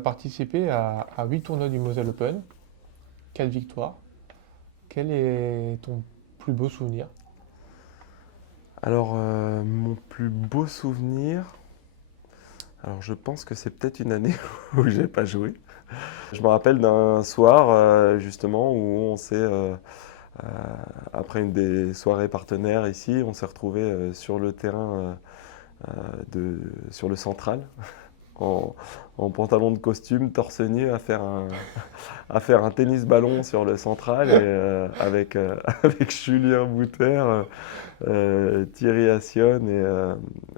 as participé à 8 tournois du Moselle Open, 4 victoires. Quel est ton plus beau souvenir? Alors, mon plus beau souvenir, alors je pense que c'est peut-être une année où j'ai pas joué. Je me rappelle d'un soir, justement, où euh, après une des soirées partenaires ici, on s'est retrouvé sur le terrain, sur le central, en, en pantalon de costume, torse nu, à faire un tennis-ballon sur le central, et avec Julien Bouter, Thierry Assion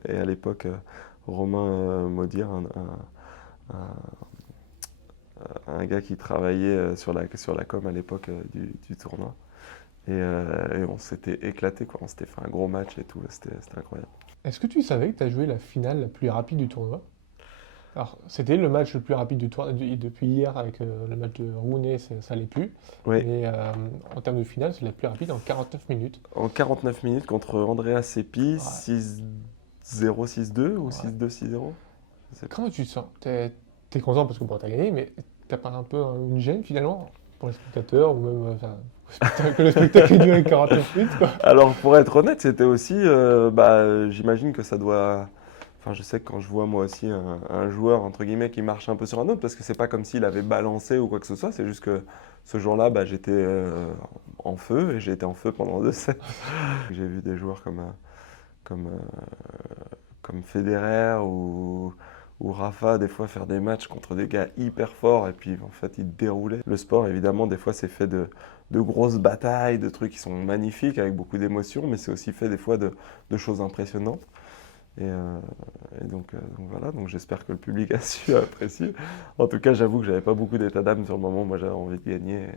et à l'époque Romain Maudière, un gars qui travaillait sur la com à l'époque du tournoi. Et on s'était éclaté, quoi. On s'était fait un gros match et tout. C'était incroyable. Est-ce que tu savais que tu as joué la finale la plus rapide du tournoi? Alors, c'était le match le plus rapide du tournoi depuis hier avec le match de Rooney, ça l'est plus. Oui, Mais en termes de finale, c'est la plus rapide en 49 minutes. en 49 minutes contre Andrea Seppi, Ouais, 6-0, 6-2 ou ouais. 6-2, 6-0. Je sais plus. Comment tu te sens? T'es content parce que bon, t'as gagné, mais t'as pas un peu une gêne finalement pour les spectateurs ou même enfin, que le spectacle ait duré 49 minutes quoi? Alors pour être honnête, c'était aussi, j'imagine que ça doit. Enfin, je sais que quand je vois moi aussi un joueur entre guillemets qui marche un peu sur un autre, parce que c'est pas comme s'il avait balancé ou quoi que ce soit, c'est juste que ce jour-là, bah, j'étais en feu et j'ai été en feu pendant 2 sets. J'ai vu des joueurs comme, comme Federer ou Rafa des fois faire des matchs contre des gars hyper forts et puis en fait ils déroulaient. Le sport évidemment des fois c'est fait de grosses batailles, de trucs qui sont magnifiques avec beaucoup d'émotions, mais c'est aussi fait des fois de choses impressionnantes. Et, euh, donc voilà, donc j'espère que le public a su apprécier. En tout cas, j'avoue que j'avais pas beaucoup d'état d'âme sur le moment. Moi, j'avais envie de gagner,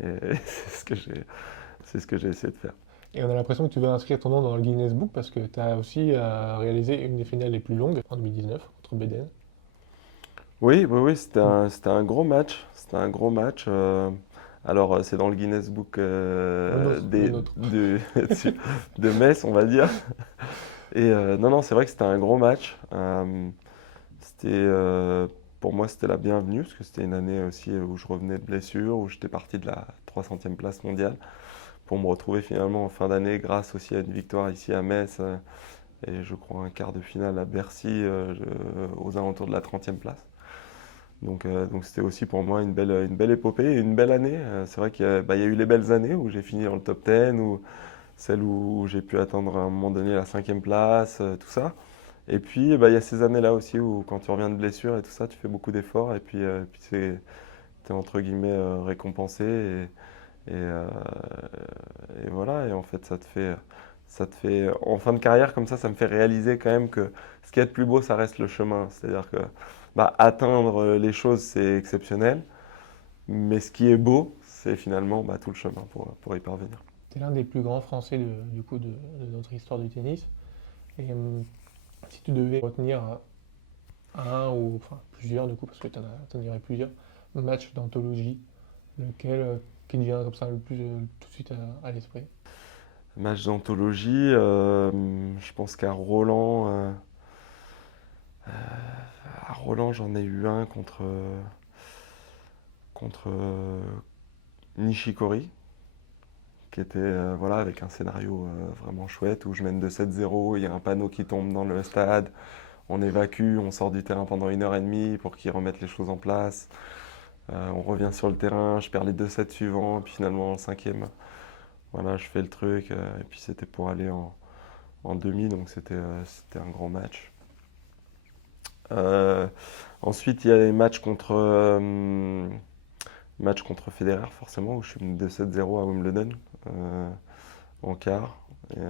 et c'est ce que j'ai essayé de faire. Et on a l'impression que tu vas inscrire ton nom dans le Guinness Book parce que tu as aussi réalisé une des finales les plus longues en 2019 contre Beden. Oui, oui, oui, c'était un gros match. C'était un gros match. Alors, c'est dans le Guinness Book Le nôtre. de Metz, on va dire. Et non, non, c'est vrai que c'était un gros match. C'était, pour moi, c'était la bienvenue, parce que c'était une année aussi où je revenais de blessure, où j'étais parti de la 300e place mondiale, pour me retrouver finalement en fin d'année grâce aussi à une victoire ici à Metz, et je crois un quart de finale à Bercy, aux alentours de la 30e place. Donc c'était aussi pour moi une belle épopée et une belle année. C'est vrai il y a eu les belles années où j'ai fini dans le top 10, ou celle où j'ai pu atteindre à un moment donné la 5e place, tout ça. Et puis il y a ces années-là aussi où quand tu reviens de blessure et tout ça, tu fais beaucoup d'efforts et puis t'es entre guillemets récompensé et, et voilà. Et en fait, ça te fait, en fin de carrière comme ça me fait réaliser quand même que ce qui est le plus beau, ça reste le chemin. C'est-à-dire que bah, atteindre les choses, c'est exceptionnel, mais ce qui est beau, c'est finalement bah, tout le chemin pour y parvenir. Tu es l'un des plus grands Français du coup de notre histoire du tennis. Et si tu devais retenir un ou enfin plusieurs du coup, parce que t'en dirais plusieurs, matchs d'anthologie, lequel qui te vient comme ça le plus tout de suite à l'esprit? Match d'anthologie, je pense qu'à Roland, à Roland, j'en ai eu un contre Nishikori, qui était voilà, avec un scénario vraiment chouette où je mène de 7-0, il y a un panneau qui tombe dans le stade, on évacue, on sort du terrain pendant 1 heure et demie pour qu'ils remettent les choses en place. On revient sur le terrain, je perds les 2 sets suivants, puis finalement le cinquième, voilà, je fais le truc, et puis c'était pour aller en demi, donc c'était un grand match. Euh, Ensuite, il y a les matchs contre Federer, forcément, où je suis mené 2-7-0 à Wimbledon, euh, en quart. Et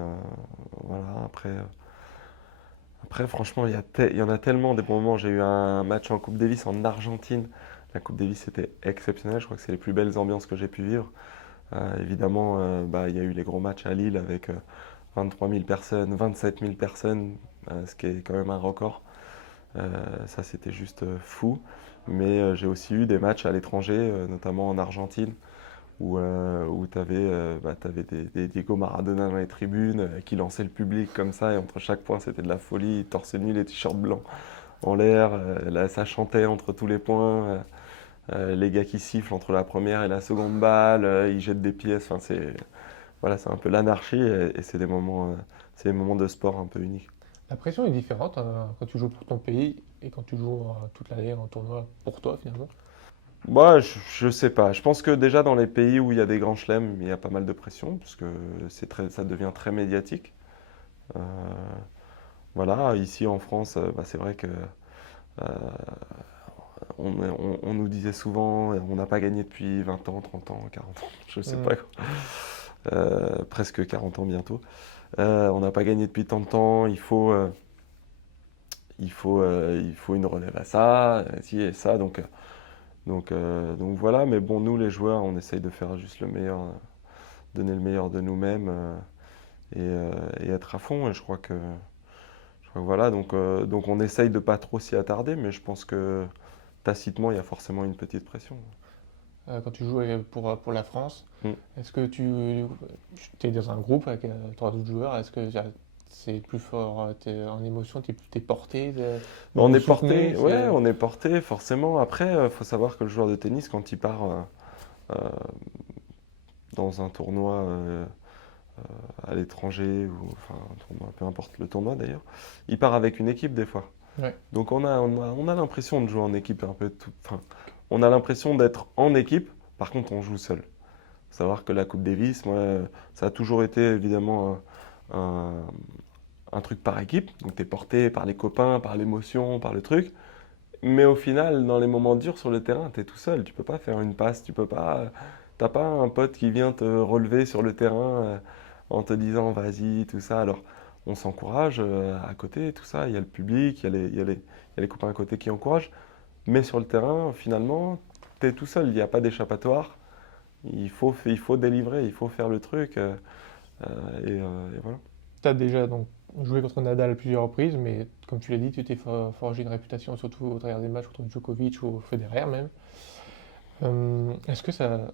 voilà, après, franchement, il y en a tellement des bons moments. J'ai eu un match en Coupe Davis en Argentine. La Coupe Davis était exceptionnelle. Je crois que c'est les plus belles ambiances que j'ai pu vivre. Évidemment, il y a eu les gros matchs à Lille avec 23 000 personnes, 27 000 personnes, ce qui est quand même un record. Ça, c'était juste fou. Mais j'ai aussi eu des matchs à l'étranger, notamment en Argentine, où t'avais des Diego Maradona dans les tribunes qui lançaient le public comme ça, et entre chaque point, c'était de la folie, torse nu, les t-shirts blancs. en l'air, là, ça chantait entre tous les points, les gars qui sifflent entre la première et la seconde balle, ils jettent des pièces, enfin, voilà, c'est un peu l'anarchie et c'est des moments de sport un peu uniques. La pression est différente quand tu joues pour ton pays et quand tu joues toute l'année en tournoi pour toi finalement. Moi, je sais pas. Je pense que déjà dans les pays où il y a des grands chelems, il y a pas mal de pression, parce que ça devient très médiatique. Euh, voilà, ici en France, bah, c'est vrai que euh, on nous disait souvent, on n'a pas gagné depuis 20 ans, 30 ans, 40 ans, je sais Hmm. pas quoi. Presque 40 ans bientôt. On n'a pas gagné depuis tant de temps, il faut une relève à ça, ci et ça, donc voilà, mais bon, nous les joueurs, on essaye de faire juste le meilleur, donner le meilleur de nous-mêmes et être à fond. Et je crois que voilà, donc on essaye de pas trop s'y attarder, mais je pense que tacitement, il y a forcément une petite pression. Quand tu joues pour la France, Mm. est-ce que tu es dans un groupe avec trois autres joueurs? Est-ce que c'est plus fort en émotion, t'es porté, vous On vous est soutenez? porté, ouais, on est porté forcément. Après, faut savoir que le joueur de tennis, quand il part euh, dans un tournoi à l'étranger, ou enfin un tournoi, peu importe le tournoi d'ailleurs, il part avec une équipe des fois. Ouais. Donc on a l'impression de jouer en équipe un peu tout. Enfin, on a l'impression d'être en équipe, par contre on joue seul. Faut savoir que la Coupe Davis, moi, ça a toujours été évidemment un, un truc par équipe. Donc tu es porté par les copains, par l'émotion, par le truc. Mais au final, dans les moments durs sur le terrain, tu es tout seul. Tu peux pas faire une passe, tu peux pas. T'as pas un pote qui vient te relever sur le terrain en te disant vas-y, tout ça. Alors on s'encourage à côté, tout ça. Il y a le public, il y a les copains à côté qui encouragent. Mais sur le terrain, finalement, tu es tout seul. Il n'y a pas d'échappatoire. Il faut délivrer, il faut faire le truc. Et voilà. Tu as déjà donc joué contre Nadal à plusieurs reprises, mais comme tu l'as dit, tu t'es forgé une réputation surtout au travers des matchs contre Djokovic ou Federer même. Est-ce que ça,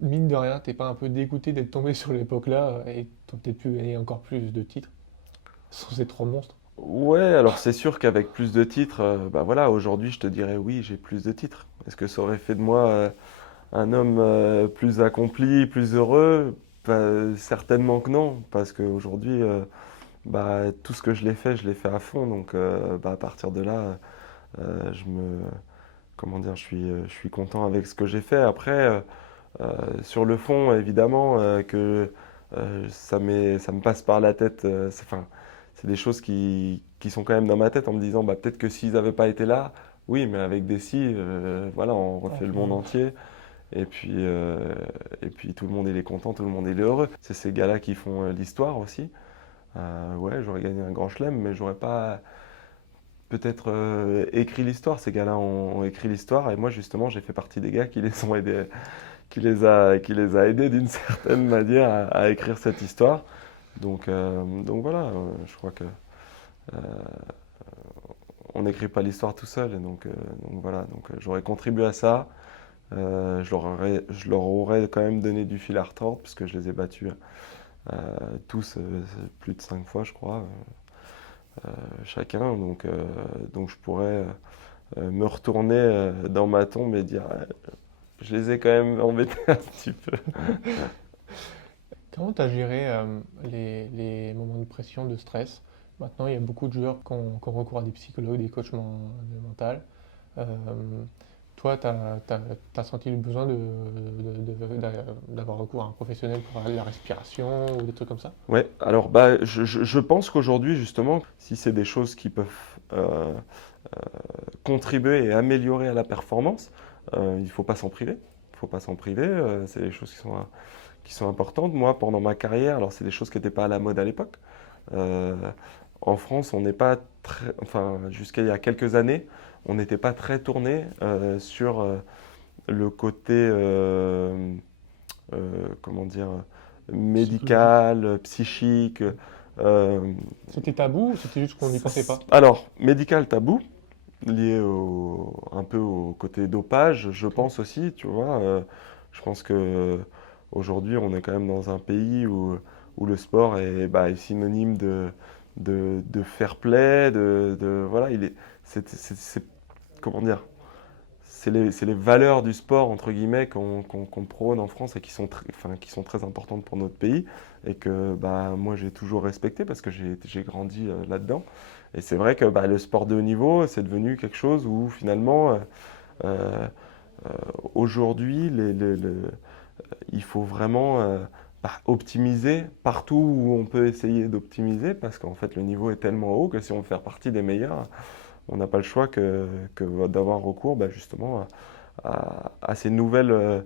mine de rien, t'es pas un peu dégoûté d'être tombé sur l'époque là et t'as peut-être pu gagner encore plus de titres sans ces trois monstres? Ouais, alors c'est sûr qu'avec plus de titres, bah voilà, aujourd'hui je te dirais oui, j'ai plus de titres. Est-ce que ça aurait fait de moi un homme plus accompli, plus heureux? Bah, certainement que non, parce qu'aujourd'hui, bah, tout ce que je l'ai fait à fond. Donc bah, à partir de là, je me, comment dire, je suis content avec ce que j'ai fait. Après, sur le fond, évidemment, ça me passe par la tête. Enfin, c'est des choses qui sont quand même dans ma tête en me disant, bah, peut-être que s'ils n'avaient pas été là, oui, mais avec des si, voilà, on refait le monde entier. Et puis, euh, et puis tout le monde il est content, tout le monde il est heureux. C'est ces gars-là qui font l'histoire aussi. Ouais, j'aurais gagné un grand chelem, mais j'aurais pas peut-être écrit l'histoire. Ces gars-là ont écrit l'histoire, et moi justement j'ai fait partie des gars qui les ont aidés, qui les a aidés d'une certaine manière à écrire cette histoire. Donc voilà, je crois que euh, on n'écrit pas l'histoire tout seul, et donc voilà, j'aurais contribué à ça. Je leur aurais quand même donné du fil à retordre, puisque je les ai battus tous plus de 5 fois, je crois, chacun. Donc je pourrais me retourner dans ma tombe et dire je les ai quand même embêtés un petit peu. Comment tu as géré les moments de pression, de stress? Maintenant, il y a beaucoup de joueurs qui ont recours à des psychologues, des coachs mentaux. Euh, Toi, tu as senti le besoin d'avoir recours à un professionnel pour la respiration ou des trucs comme ça? Ouais, alors bah, je pense qu'aujourd'hui, justement, si c'est des choses qui peuvent contribuer et améliorer à la performance, il ne faut pas s'en priver. Il faut pas s'en priver, c'est des choses qui sont importantes. Moi, pendant ma carrière, alors c'est des choses qui n'étaient pas à la mode à l'époque. Euh, En France, on n'est pas très, enfin, jusqu'à il y a quelques années, on n'était pas très tourné sur le côté, comment dire, Psychologique. médical, psychique. euh, C'était tabou ou c'était juste qu'on n'y pensait pas? alors, médical tabou, lié un peu au côté dopage, je Ok. pense aussi, tu vois. Je pense que aujourd'hui, on est quand même dans un pays où le sport est, bah, est synonyme de fair play, voilà, comment dire, c'est les valeurs du sport, entre guillemets, qu'on prône en France et qui sont très importantes pour notre pays et que bah, moi j'ai toujours respecté parce que j'ai grandi là-dedans. Et c'est vrai que bah, le sport de haut niveau, c'est devenu quelque chose où finalement, euh, euh, aujourd'hui, il faut vraiment bah, optimiser partout où on peut essayer d'optimiser parce qu'en fait le niveau est tellement haut que si on veut faire partie des meilleurs, on n'a pas le choix que d'avoir recours bah, justement à ces euh,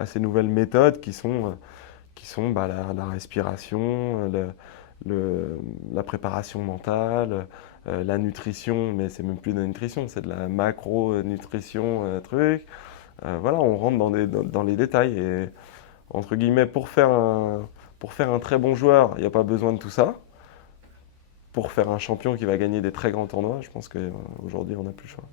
à ces nouvelles méthodes qui sont bah, la respiration, la préparation mentale, la nutrition, mais c'est même plus de la nutrition, c'est de la macro-nutrition, truc. Voilà, on rentre dans les détails et entre guillemets, pour faire un très bon joueur, il n'y a pas besoin de tout ça. Pour faire un champion qui va gagner des très grands tournois, je pense qu'aujourd'hui, on n'a plus le choix.